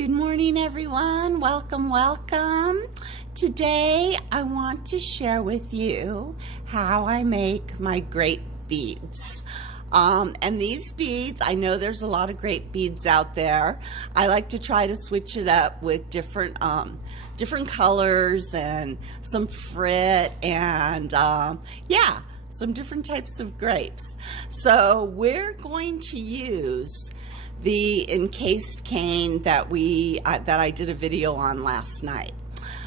Good morning, everyone. Welcome. Today, I want to share with you how I make my grape beads. And these beads, I know there's a lot of grape beads out there. I like to try to switch it up with different colors and some frit and some different types of grapes. So we're going to use the encased cane that I did a video on last night.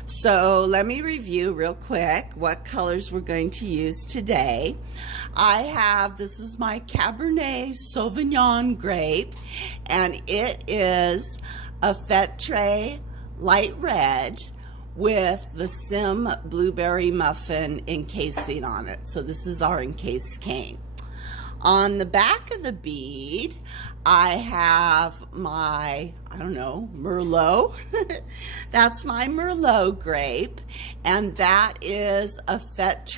So let me review real quick what colors we're going to use today. This is my Cabernet Sauvignon grape, and it is a frit light red with the Sim blueberry muffin encasing on it. So this is our encased cane. On the back of the bead, I have my, Merlot. That's my Merlot grape, and that is a frit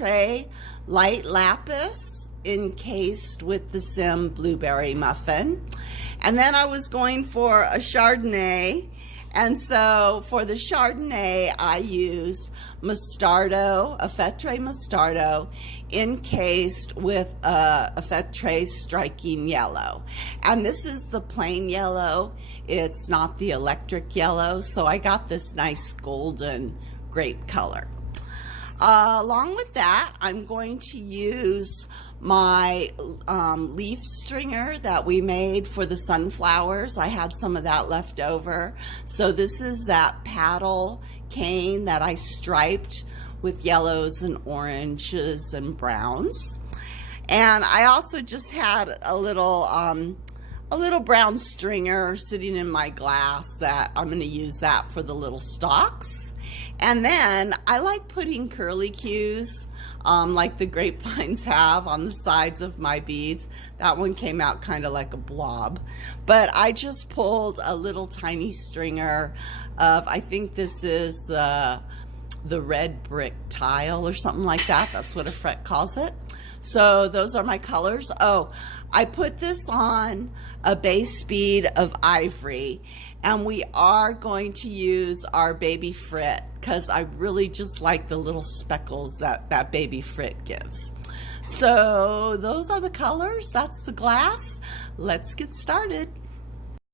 light lapis encased with the Sim blueberry muffin. And then I was going for a Chardonnay, and so for the Chardonnay, I used Mostardo, a frit Mostardo, encased with a frit striking yellow. And this is the plain yellow. It's not the electric yellow, so I got this nice golden grape color. Along with that, I'm going to use my leaf stringer that we made for the sunflowers. I had some of that left over. So this is that paddle cane that I striped with yellows and oranges and browns. And I also just had a little brown stringer sitting in my glass that I'm going to use that for the little stalks. And then I like putting curlicues like the grapevines have on the sides of my beads. That one came out kind of like a blob. But I just pulled a little tiny stringer of, I think this is the red brick tile or something like that. That's what a frit calls it. So those are my colors. Oh, I put this on a base bead of Ivory, and we are going to use our baby frit because I really just like the little speckles that baby frit gives. So those are the colors. That's the glass. Let's get started.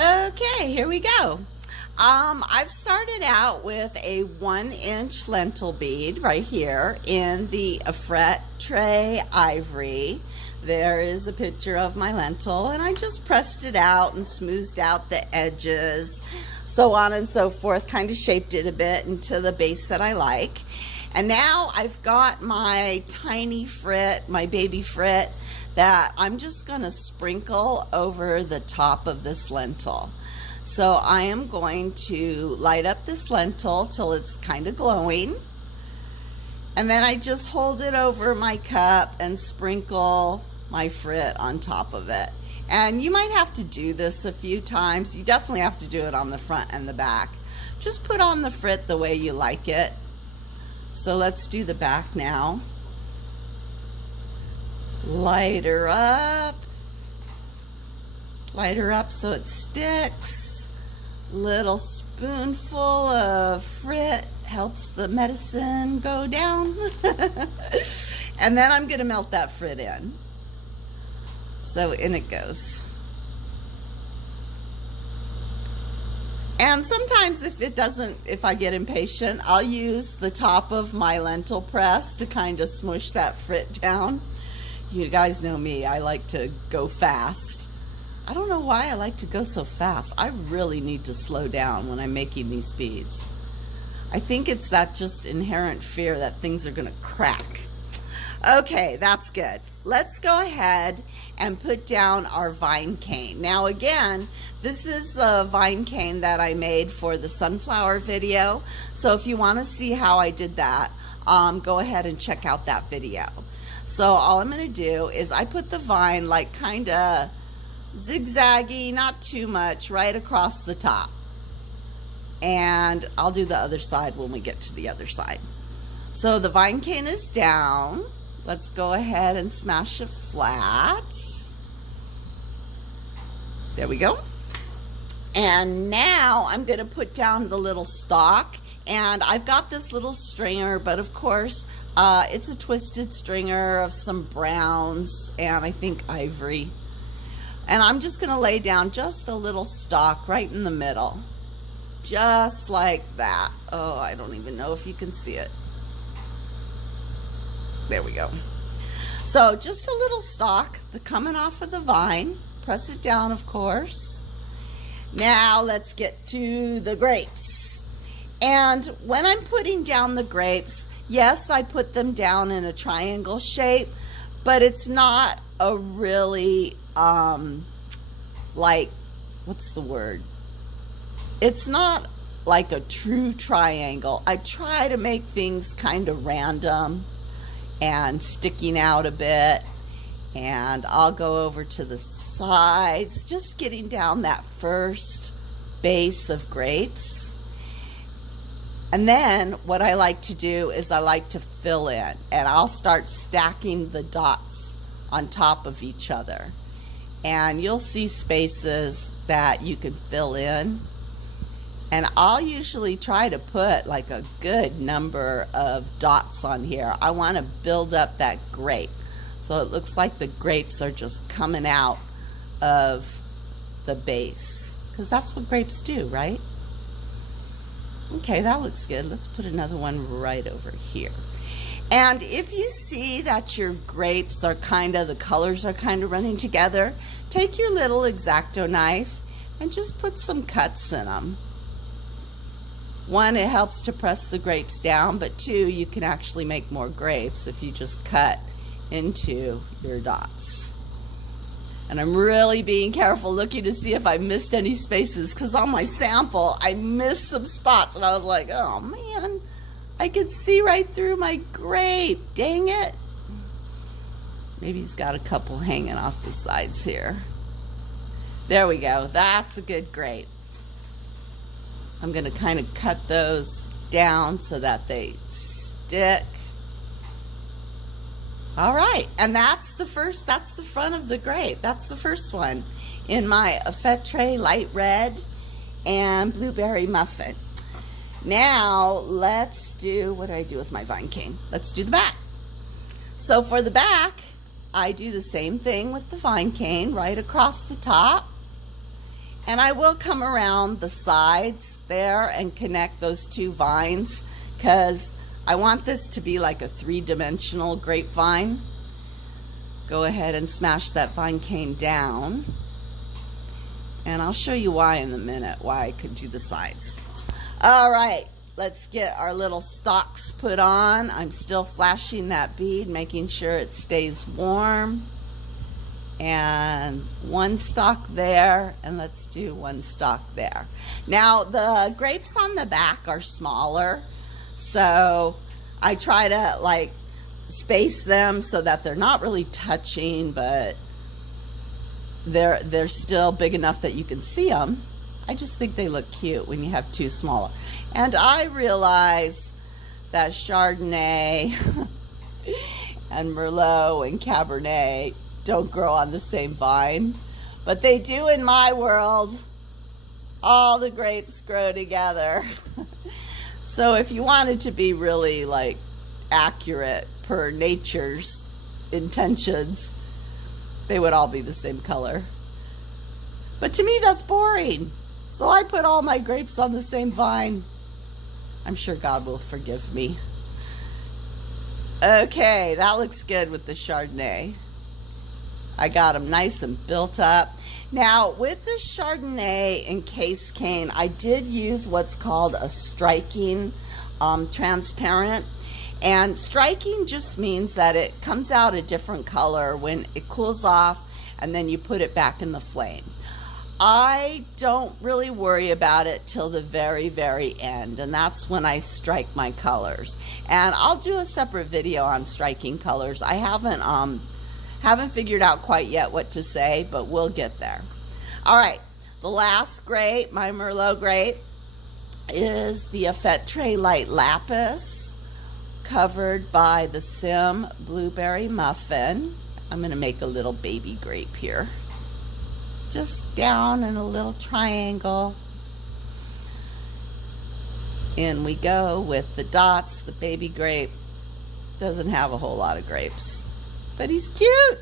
Okay, here we go. I've started out with a 1-inch lentil bead right here in the frit Ivory. There is a picture of my lentil, and I just pressed it out and smoothed out the edges, so on and so forth, kind of shaped it a bit into the base that I like. And now I've got my tiny frit, my baby frit, that I'm just going to sprinkle over the top of this lentil. So I am going to light up this lentil till it's kind of glowing. And then I just hold it over my cup and sprinkle my frit on top of it. And you might have to do this a few times. You definitely have to do it on the front and the back. Just put on the frit the way you like it. So let's do the back now. Light her up. Light her up so it sticks. Little spoonful of frit helps the medicine go down. And then I'm gonna melt that frit in. So in it goes. And sometimes if I get impatient, I'll use the top of my lentil press to kind of smush that frit down. You guys know me, I like to go fast. I don't know why I like to go so fast. I really need to slow down when I'm making these beads. I think it's that just inherent fear that things are gonna crack. Okay, that's good. Let's go ahead and put down our vine cane. Now again, this is the vine cane that I made for the sunflower video. So if you wanna see how I did that, go ahead and check out that video. So all I'm gonna do is I put the vine like kinda zigzaggy, not too much, right across the top. And I'll do the other side when we get to the other side. So the vine cane is down. Let's go ahead and smash it flat. There we go. And now I'm going to put down the little stalk, and I've got this little stringer, but of course it's a twisted stringer of some browns and I think ivory. And I'm just going to lay down just a little stalk right in the middle, just like that. Oh, I don't even know if you can see it. There we go. So just a little stalk coming off of the vine. Press it down, of course. Now let's get to the grapes. And when I'm putting down the grapes, yes, I put them down in a triangle shape, but it's not a really, like, what's the word? It's not like a true triangle. I try to make things kind of random and sticking out a bit. And I'll go over to the sides, just getting down that first base of grapes. And then what I like to do is I like to fill in, and I'll start stacking the dots on top of each other. And you'll see spaces that you can fill in. And I'll usually try to put like a good number of dots on here. I want to build up that grape, so it looks like the grapes are just coming out of the base, because that's what grapes do, right? Okay, that looks good. Let's put another one right over here. And if you see that your grapes are the colors are kind of running together, take your little X-Acto knife and just put some cuts in them. One, it helps to press the grapes down, but two, you can actually make more grapes if you just cut into your dots. And I'm really being careful looking to see if I missed any spaces, because on my sample I missed some spots and I was like, oh man, I could see right through my grape, dang it. Maybe he's got a couple hanging off the sides here. There we go, that's a good grape. I'm going to kind of cut those down so that they stick. All right, and that's the front of the grape. That's the first one in my frit light red and blueberry muffin. Now let's do, what do I do with my vine cane? Let's do the back. So for the back, I do the same thing with the vine cane right across the top. And I will come around the sides there and connect those two vines, because I want this to be like a three-dimensional grapevine. Go ahead and smash that vine cane down. And I'll show you why in a minute, why I could do the sides. All right, let's get our little stalks put on. I'm still flashing that bead, making sure it stays warm. And one stalk there, and let's do one stalk there. Now the grapes on the back are smaller, so I try to like space them so that they're not really touching, but they're still big enough that you can see them. I just think they look cute when you have two smaller. And I realize that Chardonnay and Merlot and Cabernet don't grow on the same vine, but they do in my world. All the grapes grow together. So if you wanted to be really like accurate per nature's intentions, they would all be the same color. But to me that's boring. So I put all my grapes on the same vine. I'm sure God will forgive me. Okay, that looks good with the Chardonnay. I got them nice and built up. Now with the Chardonnay and case cane, I did use what's called a striking transparent. And striking just means that it comes out a different color when it cools off and then you put it back in the flame. I don't really worry about it till the very, very end, and that's when I strike my colors. And I'll do a separate video on striking colors. I haven't figured out quite yet what to say, but we'll get there. All right, the last grape, my Merlot grape, is the frit light lapis, covered by the Sim blueberry muffin. I'm gonna make a little baby grape here. just down in a little triangle. In we go with the dots. The baby grape doesn't have a whole lot of grapes, but he's cute.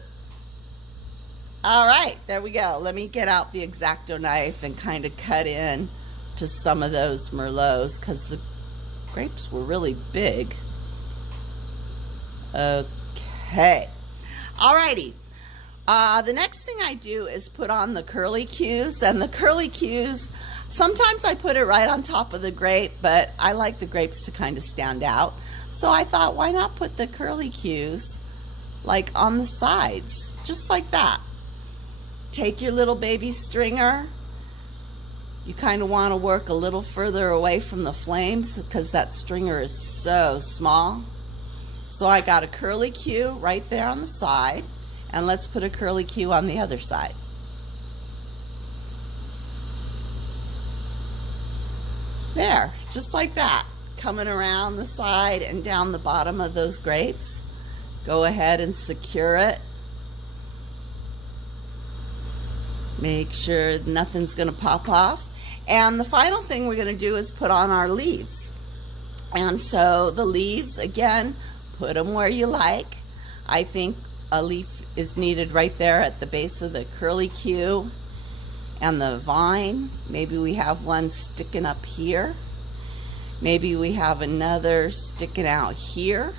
All right, there we go. Let me get out the X-Acto knife and kind of cut in to some of those Merlots because the grapes were really big. Okay. Alrighty. The next thing I do is put on the curly cues, and the curly cues, sometimes I put it right on top of the grape, but I like the grapes to kind of stand out. So I thought, why not put the curly cues like on the sides, just like that. Take your little baby stringer. You kind of want to work a little further away from the flames because that stringer is so small. So I got a curly cue right there on the side, and let's put a curly cue on the other side. There, just like that, coming around the side and down the bottom of those grapes. Go ahead and secure it. Make sure nothing's going to pop off. And the final thing we're going to do is put on our leaves. And so the leaves, again, put them where you like. I think a leaf is needed right there at the base of the curly cue and the vine. Maybe we have one sticking up here. Maybe we have another sticking out here.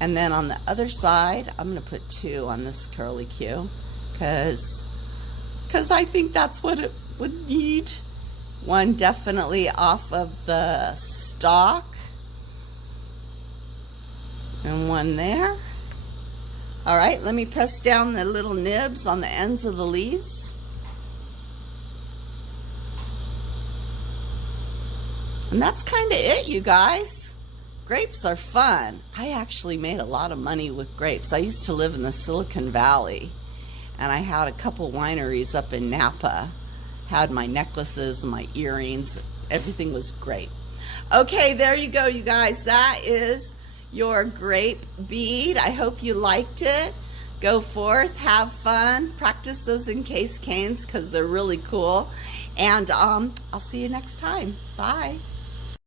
And then on the other side, I'm going to put two on this curly cue because I think that's what it would need. One definitely off of the stalk. And one there. All right, let me press down the little nibs on the ends of the leaves. And that's kind of it, you guys. Grapes are fun. I actually made a lot of money with grapes. I used to live in the Silicon Valley, and I had a couple wineries up in Napa. Had my necklaces, my earrings, everything was great. Okay, there you go, you guys. That is your grape bead. I hope you liked it. Go forth, have fun, practice those encased canes because they're really cool. And I'll see you next time. Bye.